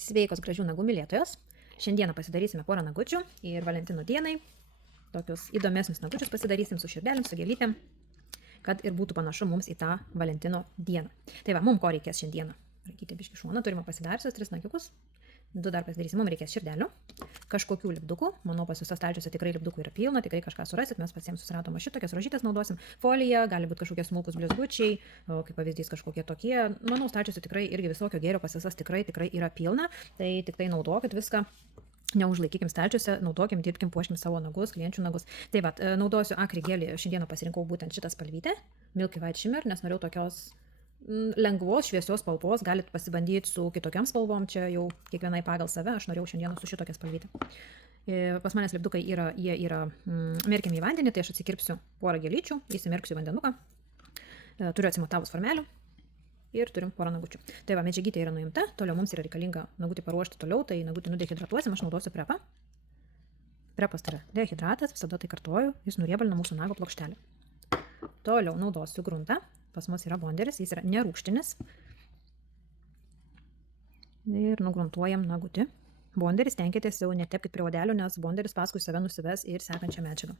Sveikos gražių nagų mylėtojos. Šiandieną pasidarysime porą nagučių ir Valentino dienai. Tokius įdomesnius nagučius pasidarysim su širdelėm, su gėlytėm, kad ir būtų panašu mums į tą Valentino dieną. Tai va, mums ko reikės šiandieną? Raikyti biškį šoną, turime pasidariusios 3 nagiukus. 2 dar pasidarysim, mums reikės širdelių, kažkokių lipdukų. Manau, pas visas stalčiuose tikrai lipdukų yra pilna, tikrai kažką surasit, mes pasiems susiradome šitokias rožytės naudosim. Folija, gali būti kažkokie smulkus blizgučiai, kaip pavyzdys kažkokie tokie. Manau, stalčiuose tikrai irgi visokio gėrio pas visas tikrai yra pilna, tai tik tai naudokit viską. Neužlaikykim stalčiuose, naudokim, dirbkim, puoškim savo nagus, klienčių nagus. Tai va, naudosiu akri gelį, šiandieną pasirinkau būtent šitą spalvytę, Milky White Shimmer, nes norėjau tokios lengvos, šviesios spalvos, galit pasibandyti su kitokiam spalvom, čia jau kiekvienai pagal save, aš norėjau šiandieną su šitokia spalvytė. Pas manęs lipdukai jie yra merkiami į vandenį, tai aš atsikirpsiu porą gėlyčių, įsimerksiu į vandenuką, turiu atsimatavus formelių ir turim porą nagučių. Tai va, medžiagytė yra nuimta, toliau mums yra reikalinga nagutį paruošti toliau, tai nagutį nudehidratuosim, aš naudosiu prepą. Prepas tai yra dehidratas, visada tai kartoju, jis nuriebalina mūsų nago plokštelę. Toliau naudosiu gruntą. Pas mus yra bonderis, jis yra nerūgštinis. Ir nugruntuojam nagutį. Bonderis tenkitės jau netepkit prie odelių, nes bonderis paskui save nusives ir sekančią medžiagą.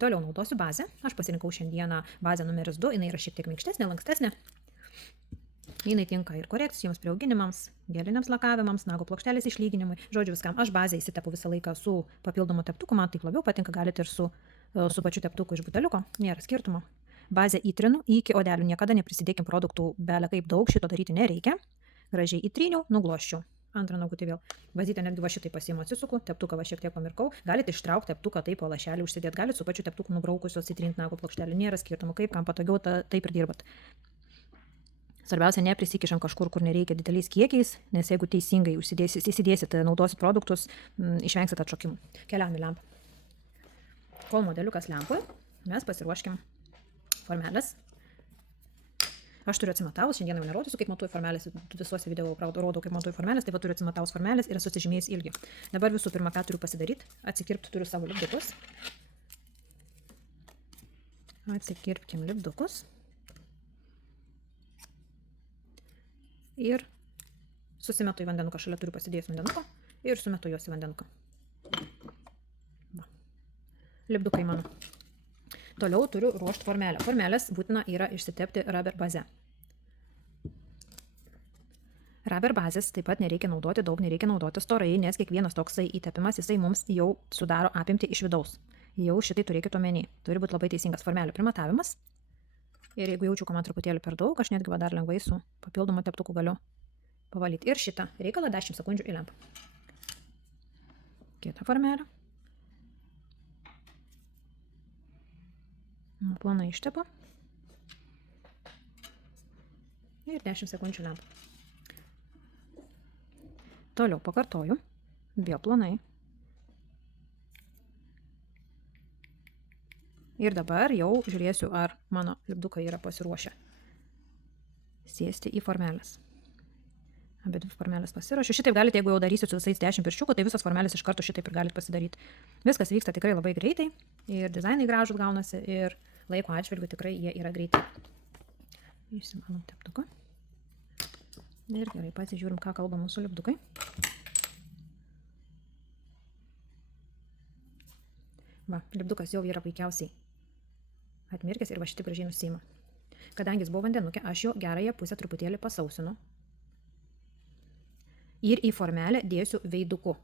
Toliau naudosiu bazę. Aš pasirinkau šiandieną bazę numeris 2, jinai yra šiek tiek minkštesnė, lankstesnė. Jinai tinka ir korekcijoms, priauginimams, geliniams lakavimams, nago plokštelės išlyginimui, žodžiu viskam. Aš bazę įsitepu visą laiką su papildomu teptuku, man taip labiau patinka, galite ir su pačiu teptuku iš buteliuko, nėra skirtumo. Bazę įtrinu iki odelių, niekada neprisidėkim produktų belė kaip daug, šito daryti nereikia. Gražiai įtryniau, nugloščiau. Antrą nagutį vėl. Bazytę netgi va šitai pasiimu, atsisuku, teptuką va šiek tiek pamirkau. Galite ištraukti teptuką taip po lašelį užsidėti, galite su pačiu teptuku nubraukusios įtrinti nago plokštelį, nėra skirtumo, kaip kam patogiau, taip ir dirbat. Svarbiausia, neprisikišam kažkur, kur nereikia dideliais kiekiais, nes jeigu teisingai įsidėsite, naudosit produktus, išvengsite atšokimų. Keliam į lempą. Kol modeliukas lempoje, mes pasiruoškim formelės. Aš turiu atsimatavus, šiandieną jau nerodysiu, kaip matuoju formelės, visuose video rodau, kaip matuoju formelės, tai va turiu atsimatavus formelės ir susižymėjus ilgį. Dabar visų pirma, ką turiu pasidaryti, atsikirpti turiu savo lipdukus. Atsikirpkim lipdukus. Ir susimetu į vandenuką, šalia turiu pasidėjus vandenuką ir sumetu juos į vandenuką. Va. Lipdukai mano. Toliau turiu ruošti formelę. Formelės būtina yra išsitepti rubber baze. Rubber bazės taip pat nereikia naudoti daug, nereikia naudoti storai, nes kiekvienas toksai įtepimas, jisai mums jau sudaro apimtį iš vidaus. Jau šitai turėkite omeny. Turi būti labai teisingas formelių primatavimas. Ir jeigu jaučiu, kad man truputėlį per daug, aš netgi dar lengvai su papildomu teptuku galiu pavalyti. Ir šitą reikalą 10 sekundžių į lempą. Kitą formelę. Plonai ištepu. Ir 10 sekundžių lempą. Toliau pakartoju. Vėl plonai. Ir dabar jau žiūrėsiu, ar mano lipdukai yra pasiruošę sėsti į formelės. Abi dvi formelės pasiruošiu. Šitaip galite, jeigu jau darysit su visais 10 pirščiukų, tai visas formelės iš karto šitaip ir galite pasidaryti. Viskas vyksta tikrai labai greitai ir dizainai gražus gaunasi ir laiko atžvilgiu tikrai jie yra greitai. Išsimanom teptuką. Ir gerai, pasižiūrim, ką kalba mūsų lipdukai. Va, lipdukas jau yra puikiausiai atmirkęs ir va šitį gražiai nusiima. Kadangi jis buvo vandenukė, aš jo gerąją pusę truputėlį pasausinu. Ir į formelę dėsiu veiduku.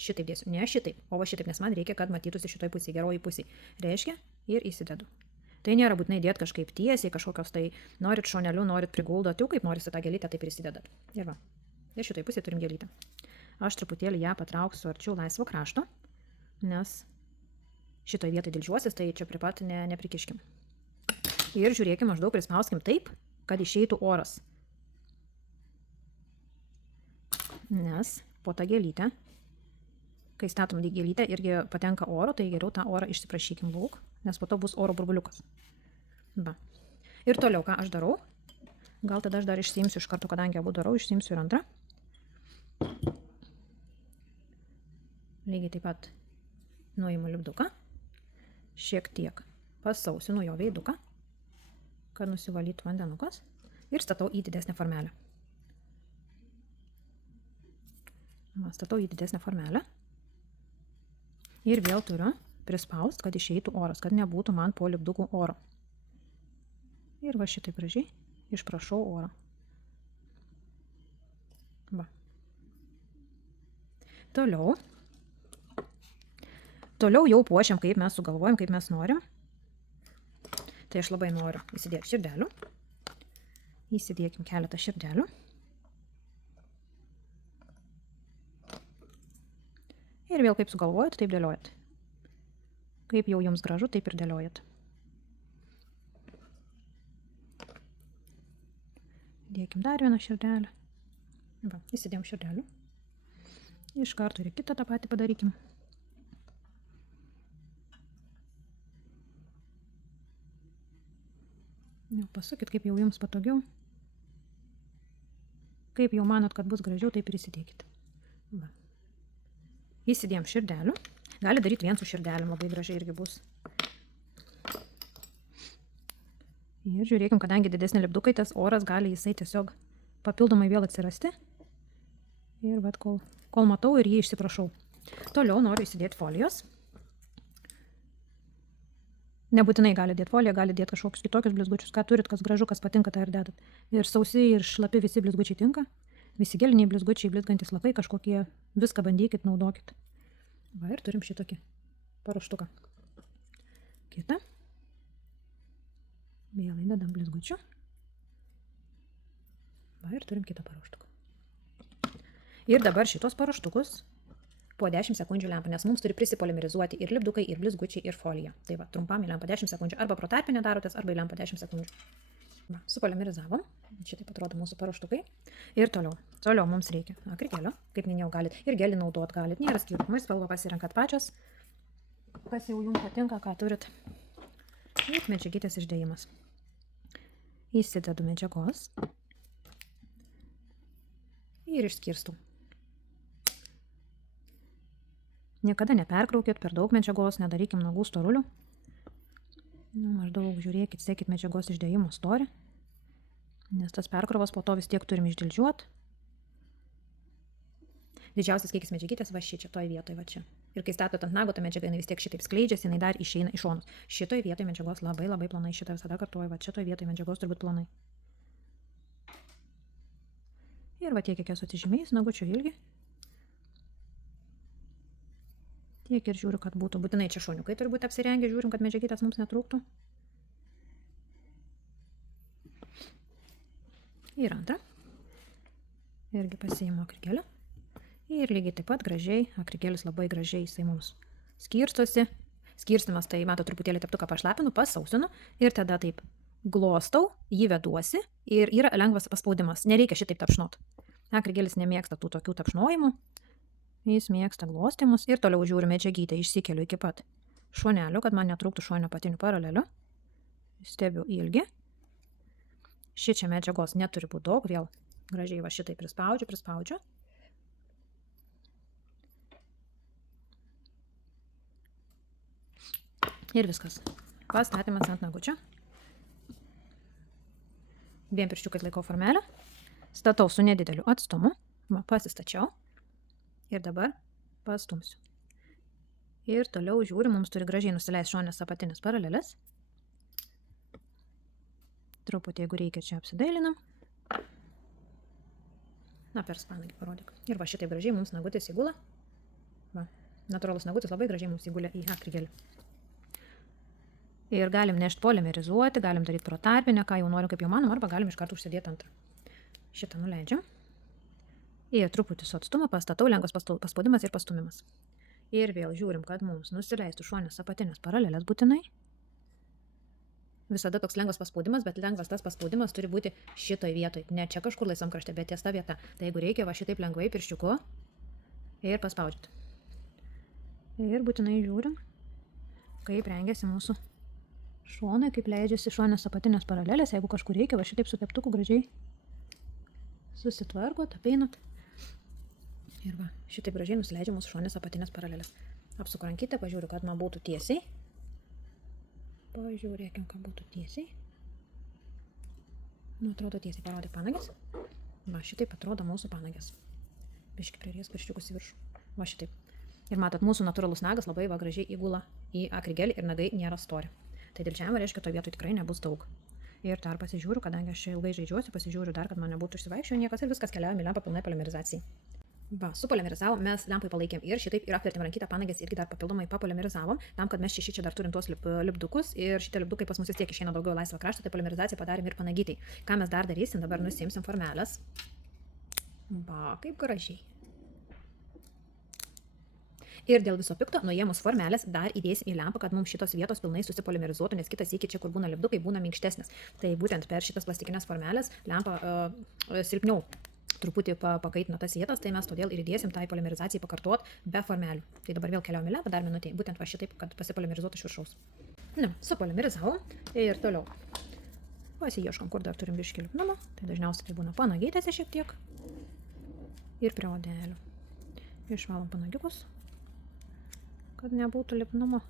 Šitaip dėsiu, ne šitaip, o va šitaip, nes man reikia, kad matytųsi šitoj pusėje, geroji pusėje. Reiškia, ir įsidedu. Tai nėra būtinai dėti kažkaip tiesiai, kažkokios tai norit šoneliu, norit priguldot, jau kaip norisi tą gėlytę, taip ir įsidedat. Ir va, ir šitoj pusėje turim gėlytę. Aš truputėlį ją patrauksiu arčiau laisvo krašto, nes šitoj vietoj didžiuosis, tai čia prie pat neprikiškim. Ir žiūrėkim, maždaug prispauskim taip, kad išeitų oras. Nes po tą gėlytę, kai statom į gėlytę, irgi patenka oro, tai geriau tą orą išsiprašykim lauk, nes po to bus oro burbuliukas. Va. Ir toliau, ką aš darau, gal tada aš dar išsiimsiu iš karto, kadangi abu darau, išsiimsiu ir antrą. Lygiai taip pat nuimu lipduką. Šiek tiek pasausinu jo veiduką, kad nusivalytų vandenukas ir statau į didesnę formelę. Statau į didesnę formelę. Ir vėl turiu prispaust, kad išeitų oras, kad nebūtų man po lipdukų oro. Ir va šitaip gražiai išprašau orą. Va. Toliau jau puošiam, kaip mes sugalvojam, kaip mes norim. Tai aš labai noriu įsidėti širdelių. Įsidėkim keletą širdelių. Ir vėl kaip sugalvojat, taip dėliojat. Kaip jau jums gražu, taip ir dėliojat. Dėkim dar vieną širdelę. Va, įsidėjom širdelių. Iš karto ir kitą tą patį padarykim. Jau pasakit, kaip jau jums patogiau. Kaip jau manot, kad bus gražiau, taip ir įsidėkit. Va. Įsidėjom širdelių. Gali daryti vien su širdelėm, labai gražiai irgi bus. Ir žiūrėkim, kadangi didesnė lipdukai, tas oras gali jisai tiesiog papildomai vėl atsirasti. Ir vat kol matau ir jį išsiprašau. Toliau noriu įsidėti folijos. Nebūtinai gali dėti foliją, gali dėti kažkokius kitokius blizgučius. Ką turit, kas gražu, kas patinka, tą ir dedat. Ir sausi, ir šlapi visi blizgučiai tinka. Visi geliniai blizgučiai, blizgantys lapai kažkokie. Viską bandykit, naudokit. Va ir turim šitokį paruoštuką. Kitą. Vėl įdedam blizgučių. Va ir turim kitą paruoštuką. Ir dabar šitos paruoštukus po 10 sekundžių lempą, nes mums turi prisipolimerizuoti ir lipdukai, ir blizgučiai, ir folija. Tai va, trumpam į lempą 10 sekundžių. Arba pro tarpinę darotės, arba į lempą 10 sekundžių. Va, supolimerizavom. Šitaip atrodo mūsų paruoštukai. Ir toliau. Toliau mums reikia akrigelio. Kaip minėjau, galit ir gelį naudot, galit. Nėra skirtumų, spalvą pasirenkat pačios. Kas jau jums patinka, ką turit. Ir medžiagytės išdėjimas. Įsidedu medžiagos. Ir išskirstau. Niekada neperkraukit per daug medžiagos, nedarykim nagų storulių. Maždaug žiūrėkit, sekit medžiagos išdėjimo storį. Nes tas perkrovas po to vis tiek turim išdildžiuot. Didžiausias kiekis medžiagytės va šičia, toj vietoj va čia. Ir kai statot ant nago, ta medžiaga jinai vis tiek šitaip skleidžiasi, jinai dar išeina iš šonus. Šitoj vietoj medžiagos labai labai planai, šitą visada kartuoju, va šitoj vietoj medžiagos turbūt planai. Ir va tiek, kiek esu atsižymėjus, nagučio ilgį. Tiek ir žiūriu, kad būtų būtinai čia šoniukai turi būti apsirengę, žiūrim, kad medžiagytės mums netrūktų. Ir antrą. Irgi pasiimu akrigelį. Ir lygiai taip pat gražiai, akrigelis labai gražiai jisai mums skirstosi. Skirstimas tai, mato, truputėlį teptuką pašlapinu, pasausinu ir tada taip glostau, jį veduosi ir yra lengvas paspaudimas. Nereikia šitaip tapšnot. Akrigelis nemėgsta tų tokių tapšnojimų. Jis mėgsta glostymus ir toliau žiūriu medžiagytę, išsikeliu iki pat šonelio, kad man netrūktų šonio apatinių paralelių. Stebiu ilgį. Šičia medžiagos neturi būti daug, vėl gražiai va šitai prispaudžiu. Ir viskas. Pastatymas ant nagučio. Dviem pirščiukais laikau formelę. Statau su nedideliu atstumu. Pasistačiau. Ir dabar pastumsiu. Ir toliau žiūriu, mums turi gražiai nusileisti šonės apatinės paralelės. Truputį, jeigu reikia, čia apsidailinam. Na, per spanagį parodyk. Ir va šitaip gražiai mums nagutis įgula. Va, natūralus nagutis labai gražiai mums įgulė į akrigelį. Ir galim nešti polimerizuoti, galim daryti pro tarpinę, ką jau noriu, kaip jau manom, arba galim iš karto užsidėti antrą. Šitą nuleidžiam. Ir truputį su atstumu pastatau, lengvas paspaudimas ir pastumimas. Ir vėl žiūrim, kad mums nusileistų šonės apatinės paralelės būtinai. Visada toks lengvas paspaudimas, bet lengvas tas paspaudimas turi būti šitoj vietoj. Ne čia kažkur laisvam krašte, bet ties ta vieta. Tai jeigu reikia, va šitaip lengvai pirščiuku ir paspaudžiat. Ir būtinai žiūrim, kaip rengiasi mūsų šonai, kaip leidžiasi šonės apatinės paralelės. Jeigu kažkur reikia, va šitaip su teptuku gražiai susitvarkot, apeinat. Ir va, šitaip gražiai nusileidžia mūsų šonės apatinės paralelės. Apsuku rankytę, pažiūriu, kad man būtų tiesiai. Pažiūrėkim, kad būtų tiesiai. Nu, atrodo tiesiai, parodyk panagės. Va, šitaip atrodo mūsų panagės. biškį priries pirščiukus į viršų. Va šitaip. Ir matot, mūsų natūralus nagas labai va gražiai įgula į akrigelį ir nagai nėra stori. Tai dilčiavimo reiškia, to vietoj tikrai nebus daug. Ir dar pasižiūriu, kadangi aš čia ilgai žaidžiuosi, pasižiūriu dar, kad man nebūtų išsivaikščioję niekas ir viskas keliaujam į lempą pilnai polimerizacijai. Va, supolimerizavom, mes lempai palaikėm ir šitaip ir apvertėm rankytę, panagės irgi dar papildomai papolimerizavom, tam, kad mes čia dar turim tuos lipdukus ir šitie lipdukai pas mus vis tiek išeina daugiau laisvą kraštą, tai polimerizaciją padarėm ir panagytai. Ką mes dar darysim, dabar nusimsim formelės. Va, kaip gražiai. Ir dėl viso pikto, nuėmus formelės, dar įdėsim į lempą, kad mums šitos vietos pilnai susipolimerizuotų, nes kitas iki čia, kur būna lipdukai, būna minkštesnis. Tai būtent per šitas plastikinės formelės lempa silpniau truputį pakaitina tas vietas, tai mes todėl ir įdėsim tai polimerizacijai pakartot be formelių. Tai dabar vėl keliaujame lempą dar minutė, būtent va šitaip, kad pasipolimerizuotų iš viršaus. Ne, supolimerizavom ir toliau. Pasiieškom, kur dar turim biškį lipnumo, tai dažniausiai tai būna panagytėse šiek tiek ir prie odelių. Išvalom panagiukus, kad nebūtų lipnumo.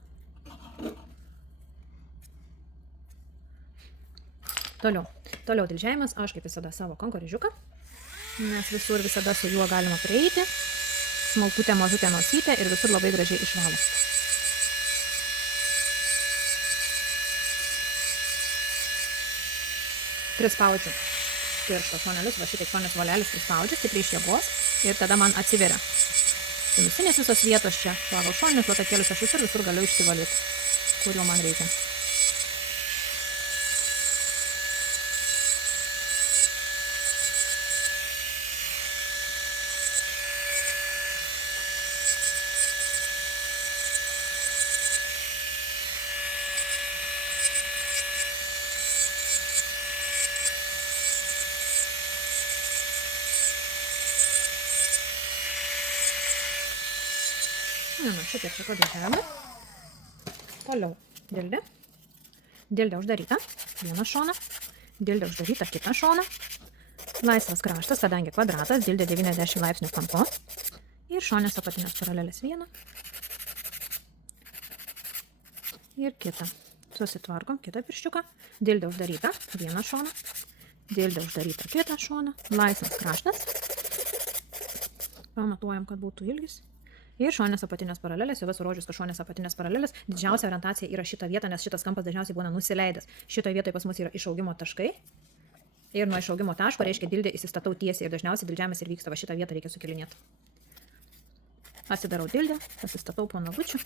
Toliau dilžiavimas, aš kaip visada savo kankorėžiuką, nes visur visada su juo galima prieiti, smulkutė mažutė nosytė ir visur labai gražiai išvalom. Prispaudžiu piršto šonelius, va šitaip šonės volelis prispaudžiu, stipriai iš jėgos ir tada man atsiveria sinusinės visos vietos čia, pagal šoninius latakėlius aš visur galiu išsivalyti, kur jau man reikia. Šitiek čia padėžiavome. Toliau dildė. Dildė uždaryta vieną šoną. Dildė uždaryta kitą šoną. Laisvas kraštas, kadangi kvadratas, dildė 90 laipsnių kampu. Ir šonės apatinės paralelės vieną. Ir kitą. Susitvarkom kitą pirščiuką. Dildė uždaryta vieną šoną. Dildė uždaryta kitą šoną. Laisvas kraštas. Pamatuojam, kad būtų ilgis. Ir šonės apatinės paralelės, jau esu rodžius, kad šonės apatinės paralelės, didžiausia orientacija yra šita vieta, nes šitas kampas dažniausiai būna nusileidęs. Šitoje vietoje pas mus yra išaugimo taškai. Ir nuo išaugimo taško reiškia dildė įsistatau tiesiai ir dažniausiai dildžiavimas ir vyksta, va šitą vietą reikia sukilinėti. Atsidarau dildę, pasistatau po nagučių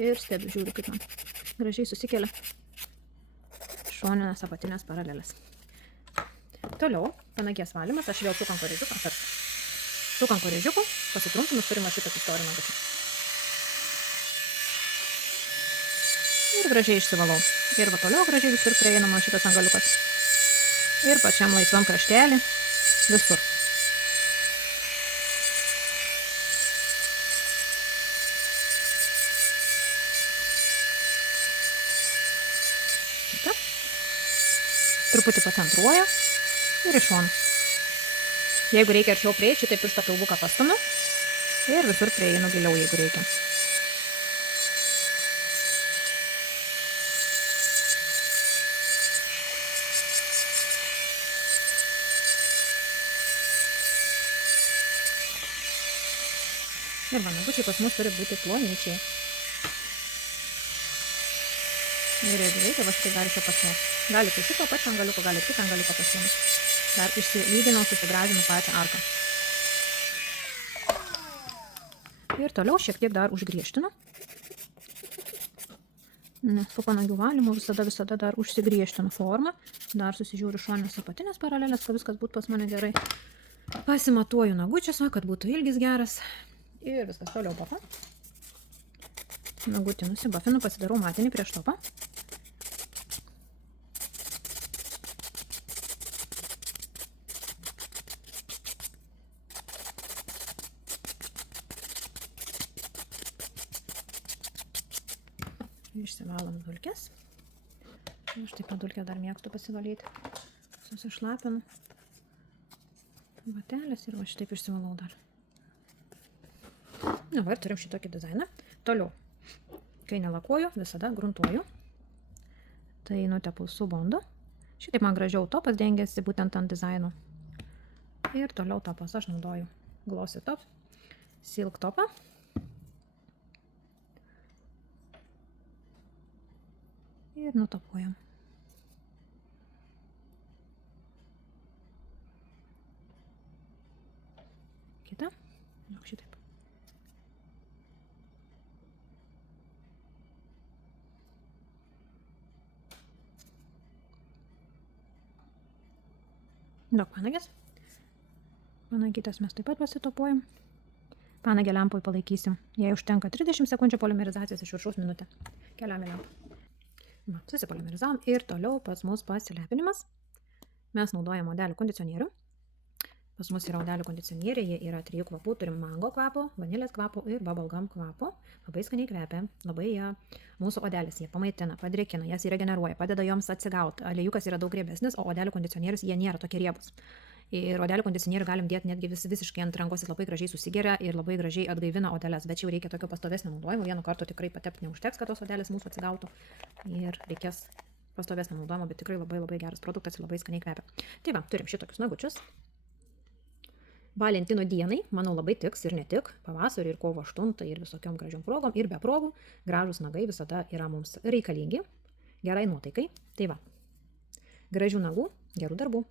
ir stebiu, žiūriu, kaip man gražiai susikelia šonės apatinės paralelės. Toliau, panagies valymas, aš vėl su kankorėžiuku, su kankorėžiuku pasitrumpinus turime šitą istorinę nagučių. Ir gražiai išsivalau. Ir va toliau gražiai visur prieinama šitas angaliukas. Ir pačiam laisvam kraštelį visur. Kita. Truputį pacentruoju ir iš šono. Jeigu reikia arčiau prieiti, šitaip pirštą pilvuką pastumiu ir visur prieinu giliau, jeigu reikia. Ir va, nagučiai pas mus turi būti plonyčiai. Ir jeigu reikia, va štai galite pasiūsti. Galite šito pačio angaliuko, galite kitą angaliuką pasiūsti. Dar išsilyginau, susigražinu pačią arką. Ir toliau šiek tiek dar užgriežtinu. Nes po panagių valymų visada dar užsigriežtinu formą. Dar susižiūriu šonės apatinės paralelės, kad viskas būtų pas mane gerai. Pasimatuoju nagučius, kad būtų ilgis geras. Ir viskas toliau bafą. Nagutį nusibafinu, pasidarau matinį prieš topą. Išsivalom dulkes. Aš taip pat dulkę dar mėgstu pasivalyti. Susišlapinu. Vatelės ir va šitaip išsivalau dar. Na va ir turim šitokį dizainą. Toliau. Kai nelakuoju, visada gruntuoju. Tai nutepu su bondu. Šitaip man gražiau topas dengiasi būtent ant dizaino. Ir toliau topas aš naudoju Glossy Top, Silk Topą. Ir nutapuojam. Kita. Šitaip. Daug panagės. Panagytas mes taip pat pasitopuojam. Panagę lempoj palaikysim. Jei užtenka 30 sekundžių polimerizacijos iš viršaus minutę. Keliam į lempą. Susipolimerizavom ir toliau pas mus pasilepinimas. Mes naudojam odelių kondicionierių. Pas mus yra odelių kondicionieriai, jie yra 3 kvapų, turim mango kvapo, vanilės kvapo ir bubblegum kvapo. Labai skaniai kvepia, labai jie mūsų odelės, jie pamaitina, padrėkina, jas regeneruoja, padeda joms atsigauti. Aliejūkas yra daug riebesnis, o odelių kondicionierius jie nėra tokie riebus. Ir odelių kondicionierių galim dėti netgi visiškai ant rankos, jis labai gražiai susigeria ir labai gražiai atgaivina odelės, bet čia jau reikia tokio pastovesnio naudojimo, vienu kartu tikrai patepti neužteks, kad tos odelės mūsų atsigautų ir reikės pastovesnio naudojimo, bet tikrai labai geras produktas ir labai skaniai kvepia. Tai va, turim šitokius nagučius. Valentino dienai, manau, labai tiks ir ne tik, pavasarį ir kovo 8 ir visokiom gražiom progom ir be progų, gražūs nagai visada yra mums reikalingi, gerai nuotaikai. Tai va, gražių nagų, gerų darbų.